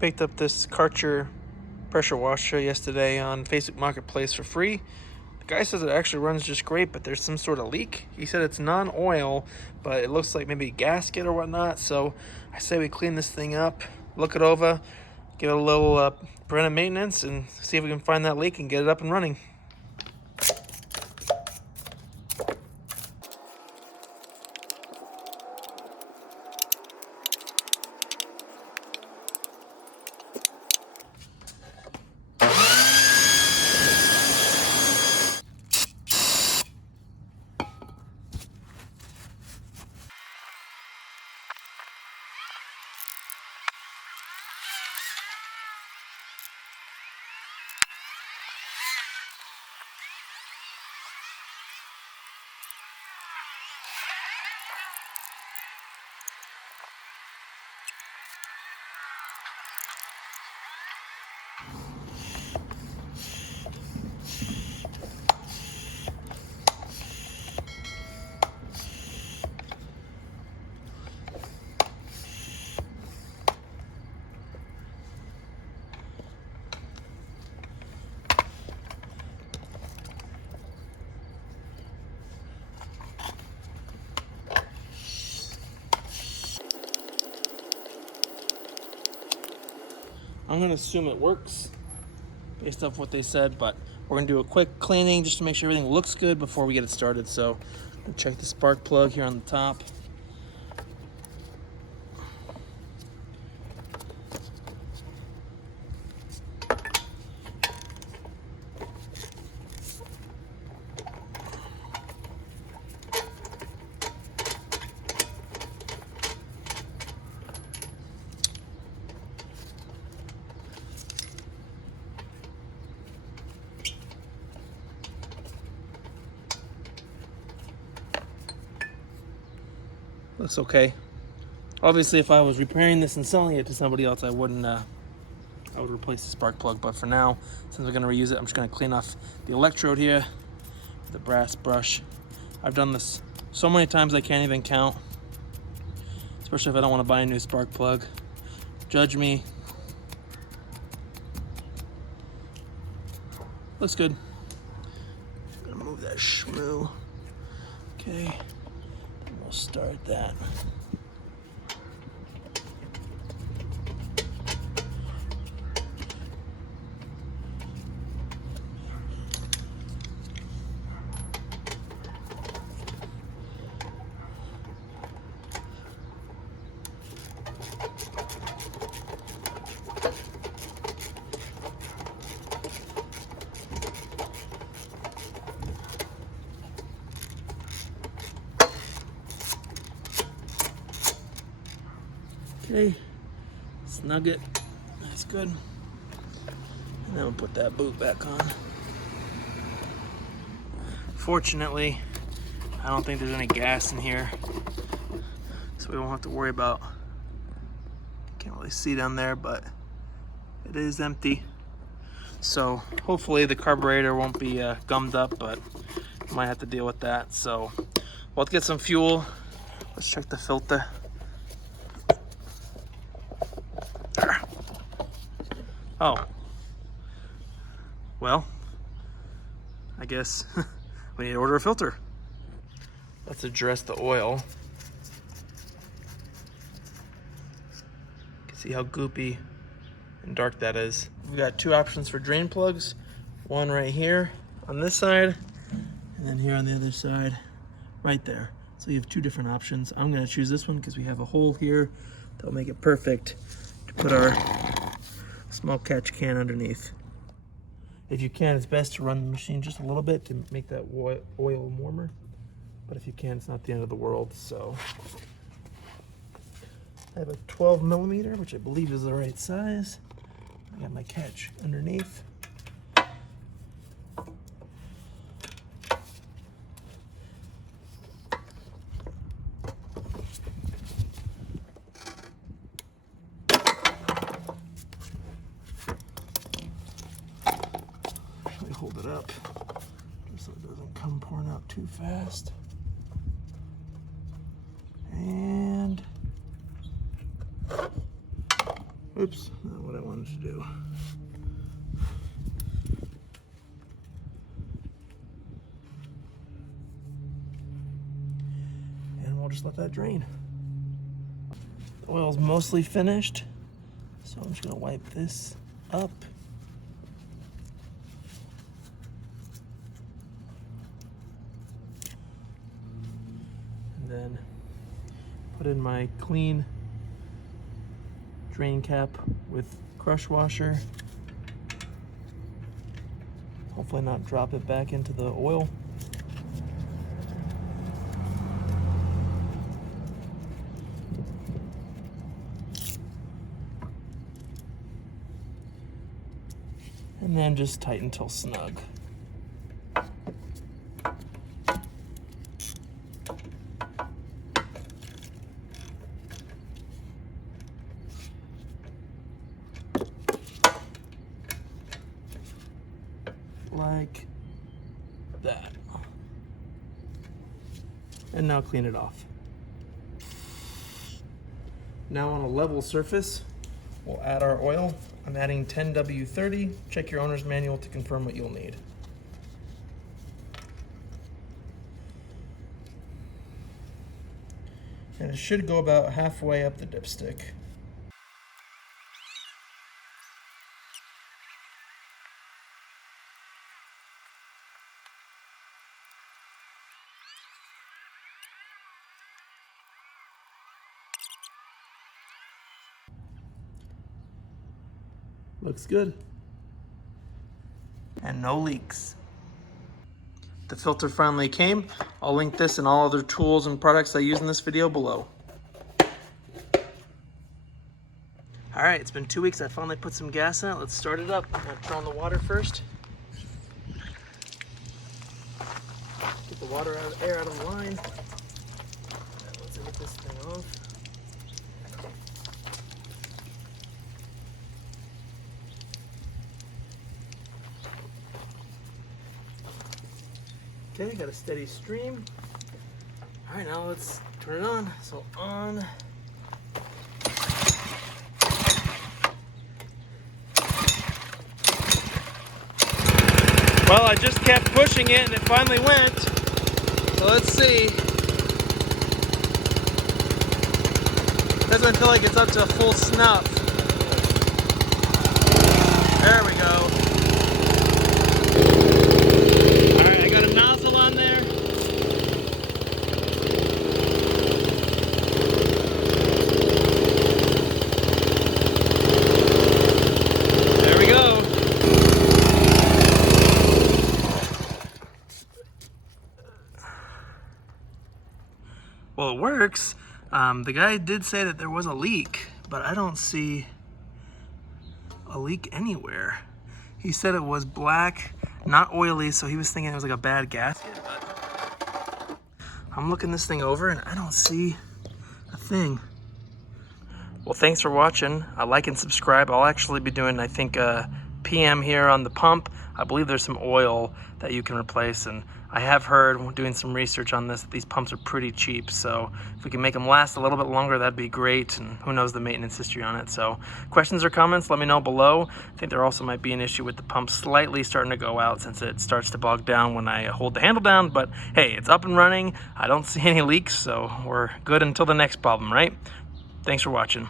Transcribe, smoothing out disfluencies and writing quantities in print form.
Picked up this Karcher pressure washer yesterday on Facebook Marketplace for free. The guy says it actually runs just great, but there's some sort of leak. He said it's non-oil, but it looks like maybe a gasket or whatnot. So I say we clean this thing up, look it over, give it a little preventive maintenance, and see if we can find that leak and get it up and running. I'm going to assume it works based off what they said, but we're going to do a quick cleaning just to make sure everything looks good before we get it started. So I'm going to check the spark plug here on the top. Looks okay. Obviously, if I was repairing this and selling it to somebody else, I wouldn't. I would replace the spark plug. But for now, since we're gonna reuse it, I'm just gonna clean off the electrode here with a brass brush. I've done this so many times I can't even count. Especially if I don't want to buy a new spark plug. Judge me. Looks good. I'm gonna move that shmoo. Okay. We'll start that. Okay, snug it. That's good. And then we'll put that boot back on. Fortunately, I don't think there's any gas in here, so we won't have to worry about. Can't really see down there, but it is empty. So hopefully the carburetor won't be gummed up, but might have to deal with that. So we'll have to get some fuel. Let's check the filter. Oh, well, I guess we need to order a filter. Let's address the oil. You can see how goopy and dark that is. We've got two options for drain plugs. One right here on this side, and then here on the other side, right there. So you have two different options. I'm gonna choose this one because we have a hole here that'll make it perfect to put our small catch can underneath. If you can, it's best to run the machine just a little bit to make that oil warmer. But if you can, it's not the end of the world. So I have a 12 millimeter, which I believe is the right size. I got my catch underneath. Hold it up just so it doesn't come pouring out too fast. And oops, that what I wanted to do. And we'll just let that drain. The oil's mostly finished, so I'm just gonna wipe this up. And then put in my clean drain cap with crush washer. Hopefully not drop it back into the oil. And then just tighten till snug. Like that. And now clean it off. Now on a level surface, we'll add our oil. I'm adding 10W30. Check your owner's manual to confirm what you'll need. And it should go about halfway up the dipstick. Looks good. And no leaks. The filter finally came. I'll link this and all other tools and products I use in this video below. All right, it's been 2 weeks. I finally put some gas in it. Let's start it up. I'm gonna turn on the water first. Get the water air out of the line. Right, let's get this thing off. Okay, got a steady stream. All right, now let's turn it on. So on. Well, I just kept pushing it and it finally went. So let's see. Doesn't feel like it's up to full snuff. There we go. Well, it works. The guy did say that there was a leak, but I don't see a leak anywhere. He said it was black, not oily, so he was thinking it was like a bad gasket, but I'm looking this thing over and I don't see a thing. Well, thanks for watching. Like and subscribe. I'll actually be doing, I think, a PM here on the pump. I believe there's some oil that you can replace, and I have heard, doing some research on this, that these pumps are pretty cheap, so if we can make them last a little bit longer, that'd be great, and who knows the maintenance history on it. So questions or comments, let me know below. I think there also might be an issue with the pump slightly starting to go out since it starts to bog down when I hold the handle down, but hey, it's up and running. I don't see any leaks, so we're good until the next problem, right? Thanks for watching.